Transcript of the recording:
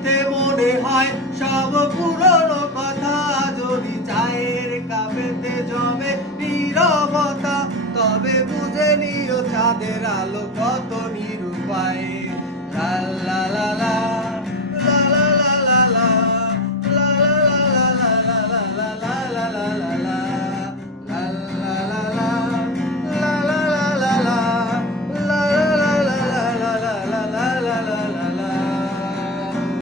মিথ্যে মনে হয় সব পুরনো কথা, যদি চায়ের কাপেতে জমে নীরবতা, তবে বুঝে নিও চাঁদের আলো কত নিরুপায়। লা লা লা লা